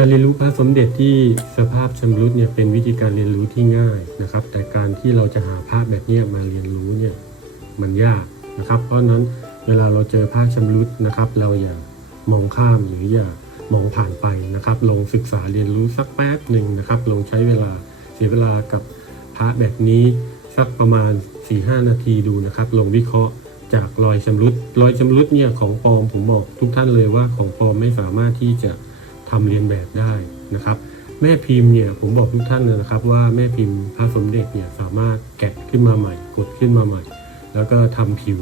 การเรียนรู้พระสมเด็จที่สภาพชำรุดเนี่ยเป็นวิธีการเรียนรู้ที่ง่ายนะครับ แต่การที่เราจะหาภาพแบบนี้มาเรียนรู้เนี่ยมันยากนะครับ เพราะฉะนั้นเวลาเราเจอภาพชำรุดนะครับ เราอย่ามองข้ามหรืออย่ามองผ่านไปนะครับ ลงศึกษาเรียนรู้สักแป๊บหนึ่งนะครับ ลงใช้เวลาเสียเวลากับพระแบบนี้สักประมาณ 4-5 นาทีดูนะครับ ลงวิเคราะห์จากรอยชำรุดรอยชำรุดเนี่ยของปลอมผมบอกทุกท่านเลยว่าของปลอมไม่สามารถที่จะ ทำเรียนแบบได้นะครับ แม่พิมพ์เนี่ยผมบอกทุกท่านเลยนะครับ ว่าแม่พิมพ์พระสมเด็จเนี่ยสามารถแกะขึ้นมาใหม่ กดขึ้นมาใหม่ แล้วก็ทำผิว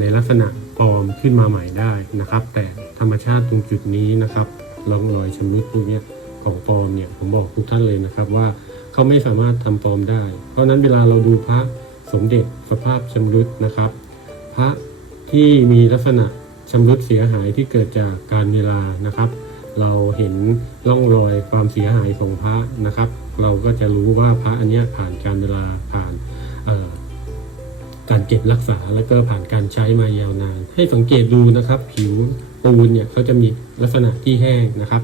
ในลักษณะปลอมขึ้นมาใหม่ได้นะครับ แต่ธรรมชาติตรงจุดนี้นะครับร่องรอยชำรุดพวกนี้ของปลอมเนี่ยผมบอกทุกท่านเลยนะครับว่าเขาไม่สามารถทำปลอมได้ เพราะนั้นเวลาเราดูพระสมเด็จสภาพชำรุดนะครับ พระที่มีลักษณะชำรุดเสียหายที่เกิดจากการเวลานะครับ เราเห็นร่องรอยความเสียหายของพระนะครับ เราก็จะรู้ว่าพระอันเนี้ยผ่านการเวลาผ่านการเก็บรักษาแล้วก็ผ่านการใช้มายาวนาน ให้สังเกตดูนะครับ ผิวปูนเนี่ยเขาจะมีลักษณะที่แห้งนะครับ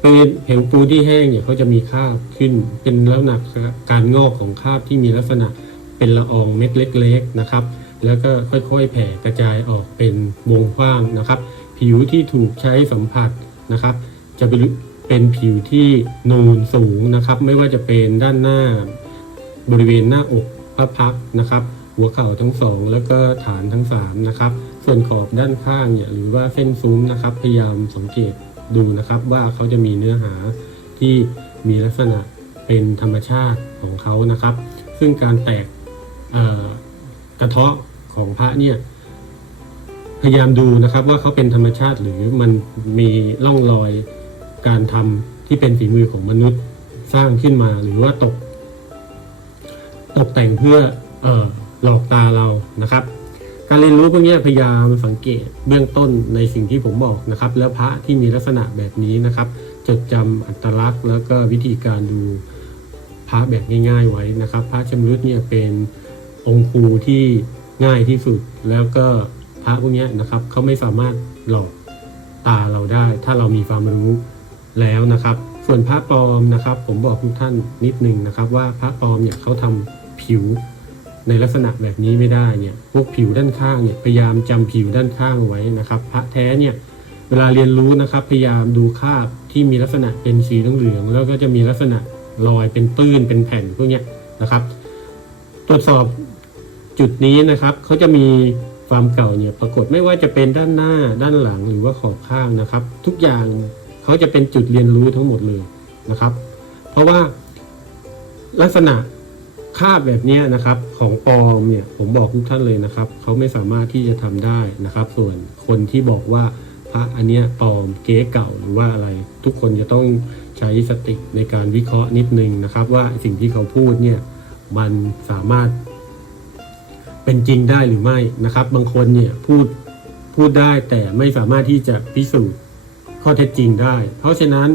เป็นผิวปูนที่แห้งเนี่ยเขาจะมีคราบขึ้นเป็นลักษณะการงอกของคราบที่มีลักษณะเป็นละอองเม็ดเล็ก ๆนะครับ แล้วก็ค่อยๆ แผ่กระจายออกเป็นวงกว้างนะครับ ผิวที่ถูกใช้สัมผัส นะครับ จะเป็นเป็นผิวที่นูนสูงนะครับ ไม่ว่าจะเป็นด้านหน้าบริเวณหน้าอกพระพักนะครับ หัวเข่าทั้งสองแล้วก็ฐานทั้งสามนะครับ ส่วนขอบด้านข้างเนี่ยหรือว่าเส้นซุ้มนะครับ พยายามสังเกตดูนะครับ ว่าเขาจะมีเนื้อหาที่มีลักษณะเป็นธรรมชาติของเขานะครับ ซึ่งการแตกกระเทาะของพระเนี่ย พยายามดูนะครับว่าเขาเป็นธรรมชาติหรือมันมีร่องรอยการทำที่เป็นฝีมือของมนุษย์สร้างขึ้นมาหรือว่าตก ตกแต่งเพื่ออหลอกตาเรานะครับ การเรียนรู้พวกนี้พยายามสังเกตเบื้องต้นในสิ่งที่ผมบอกนะครับ แล้วพระที่มีลักษณะแบบนี้นะครับ จดจำอัตลักษณ์ แล้วก็วิธีการดูพระแบบง่าย ๆ ไว้นะครับ พระชำรุดเนี่ยเป็นองค์ครูที่ง่ายที่สุดแล้วก็ ระพวกนี้นะครับเขาไม่สามารถหลอกตาเราได้ ถ้าเรามีความรู้แล้วนะครับ ส่วนพระปลอมนะครับ ผมบอกทุกท่านนิดนึงนะครับ ว่าพระปลอมเนี่ยเขาทำผิวในลักษณะแบบนี้ไม่ได้เนี่ยพวกผิวด้านข้างเนี่ยพยายามจำผิวด้านข้างไว้นะครับ พระแท้เนี่ยเวลาเรียนรู้นะครับ พยายามดูคาบที่มีลักษณะเป็นสีเหลืองแล้วก็จะมีลักษณะรอยเป็นปื้นเป็นแผ่นพวกนี้นะครับ ตรวจสอบจุดนี้นะครับเขาจะมี ความเก่าเนี่ยปรากฏไม่ว่าจะเป็นด้านหน้าด้านหลังหรือว่าขอบข้างนะครับ ทุกอย่างเขาจะเป็นจุดเรียนรู้ทั้งหมดเลยนะครับ เพราะว่าลักษณะคาบแบบนี้นะครับของปลอมเนี่ยผมบอกทุกท่านเลยนะครับเขาไม่สามารถที่จะทำได้นะครับ ส่วนคนที่บอกว่าพระอันเนี้ยปลอมเก๊เก่าหรือว่าอะไร ทุกคนจะต้องใช้สติในการวิเคราะห์นิดนึงนะครับ ว่าสิ่งที่เขาพูดเนี่ยมันสามารถ เป็นจริงได้หรือไม่นะครับ บางคนเนี่ยพูดพูดได้แต่ไม่สามารถที่จะพิสูจน์ข้อเท็จจริงได้ เพราะฉะนั้น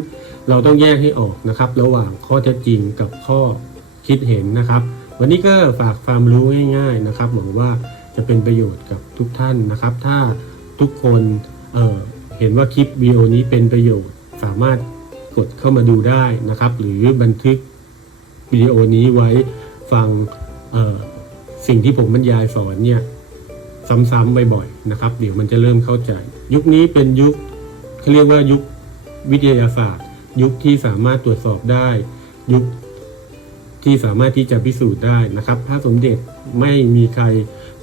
เราต้องแยกให้ออกนะครับ ระหว่างข้อเท็จจริงกับข้อคิดเห็นนะครับ วันนี้ก็ฝากความรู้ง่าย ๆนะครับหวังว่าจะเป็นประโยชน์กับทุกท่านนะครับ ถ้าทุกคนเเห็นว่าคลิปวิดีโอนี้เป็นประโยชน์สามารถกดเข้ามาดูได้นะครับ หรือบันทึกวิดีโอนี้ไว้ฟังเสิ่งที่ผมบรรยายสอนเนี่ยซ้ำๆบ่อยๆนะครับ เดี๋ยวมันจะเริ่มเข้าใจ ยุคนี้เป็นยุคเขาเรียกว่ายุควิทยาศาสตร์ ยุคที่สามารถตรวจสอบได้ ยุคที่สามารถที่จะพิสูจน์ได้นะครับพระสมเด็จไม่มีใคร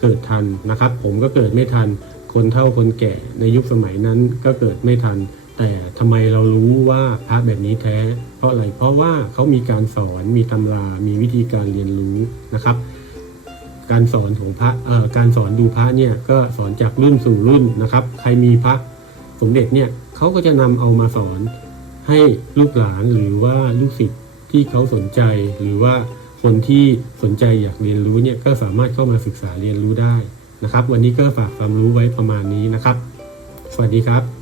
เกิดทันนะครับ ผมก็เกิดไม่ทันคนเฒ่าคนแก่ในยุคสมัยนั้นก็เกิดไม่ทัน แต่ทำไมเรารู้ว่าพระแบบนี้แท้ เพราะอะไรเพราะว่าเขามีการสอนมีตำรา มีวิธีการเรียนรู้นะครับ การสอนของพระการสอนดูพระเนี่ยก็สอนจากรุ่นสู่รุ่นนะครับ ใครมีพระสมเด็จเนี่ยเขาก็จะนำเอามาสอนให้ลูกหลานหรือว่าลูกศิษย์ที่เขาสนใจหรือว่าคนที่สนใจอยากเรียนรู้เนี่ยก็สามารถเข้ามาศึกษาเรียนรู้ได้นะครับ วันนี้ก็ฝากความรู้ไว้ประมาณนี้นะครับ สวัสดีครับ